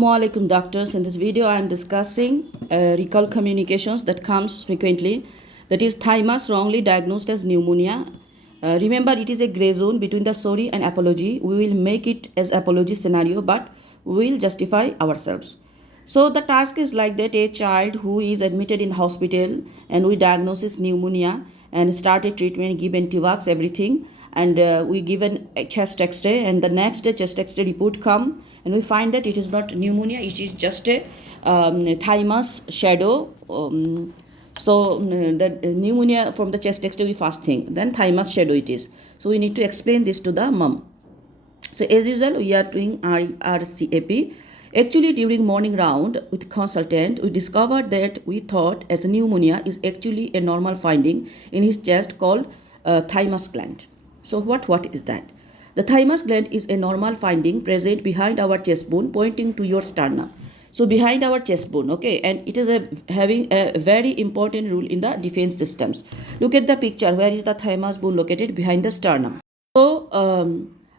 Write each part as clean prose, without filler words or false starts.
Assalamualaikum doctors. In this video I am discussing recall communications that comes frequently, that is thymus wrongly diagnosed as pneumonia. Remember, it is a gray zone between the sorry and apology. We will make it as apology scenario, but we will justify ourselves. So the task is like that: a child who is admitted in hospital and we diagnosis pneumonia and started treatment, give antibiotics, everything, and we given a chest x-ray, and the next day chest x-ray report come and we find that it is not pneumonia, it is just a thymus shadow. The pneumonia from the chest x-ray we first think, then thymus shadow it is. So we need to explain this to the mom. So as usual, we are doing RCAP. Actually, during morning round with consultant, we discovered that we thought as pneumonia is actually a normal finding in his chest called thymus gland. So what is that? The thymus gland is a normal finding present behind our chest bone, pointing to your sternum. So behind our chest bone, okay, and it is having a very important role in the defense systems. Look at the picture. Where is the thymus bone located? Behind the sternum. So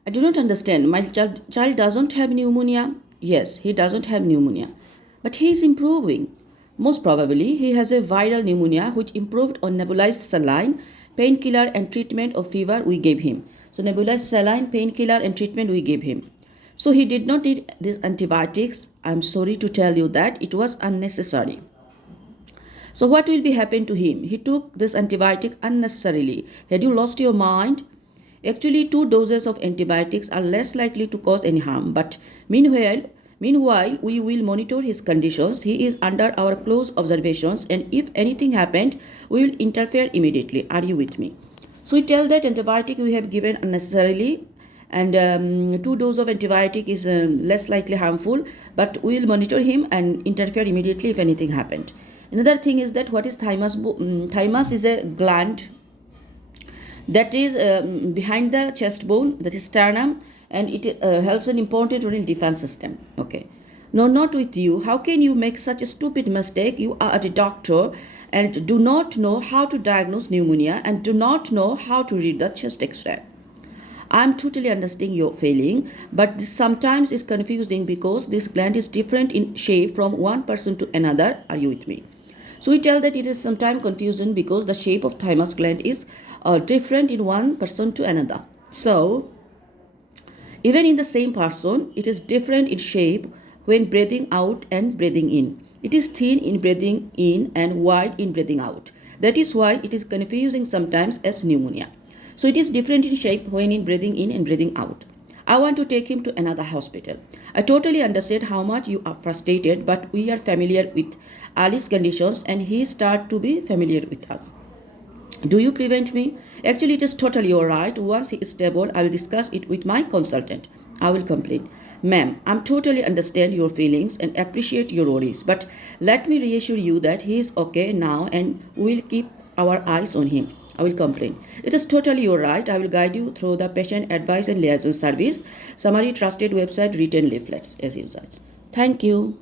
I do not understand. My child doesn't have pneumonia. Yes, he doesn't have pneumonia, but he is improving. Most probably, he has a viral pneumonia which improved on nebulized saline, painkiller and treatment of fever we gave him. So nebulized saline, painkiller and treatment we gave him. So he did not need these antibiotics. I'm sorry to tell you that it was unnecessary. So what will be happen to him? He took this antibiotic unnecessarily. Had you lost your mind? Actually, 2 doses of antibiotics are less likely to cause any harm. But meanwhile, we will monitor his conditions. He is under our close observations, and if anything happened, we will interfere immediately. Are you with me? So we tell that antibiotic we have given unnecessarily, and 2 doses of antibiotic is less likely harmful, but we will monitor him and interfere immediately if anything happened. Another thing is that what is thymus? Thymus is a gland that is behind the chest bone, that is sternum, and it helps an important role in defense system. Okay. No, not with you. How can you make such a stupid mistake? You are a doctor and do not know how to diagnose pneumonia and do not know how to read the chest x-ray. I'm totally understanding your feeling, but this sometimes is confusing because this gland is different in shape from one person to another. Are you with me? So we tell that it is sometimes confusing because the shape of thymus gland is different in one person to another. So even in the same person, it is different in shape when breathing out and breathing in. It is thin in breathing in and wide in breathing out. That is why it is confusing sometimes as pneumonia. So it is different in shape when in breathing in and breathing out. I want to take him to another hospital. I totally understand how much you are frustrated, but we are familiar with Ali's conditions and he start to be familiar with us. Do you prevent me? Actually, it is totally alright. Once he is stable, I will discuss it with my consultant. I will complain. Ma'am, I'm totally understand your feelings and appreciate your worries, but let me reassure you that he is okay now and we will keep our eyes on him. I will complain. It is totally alright. I will guide you through the patient advice and liaison service, summary trusted website, written leaflets as usual. Thank you.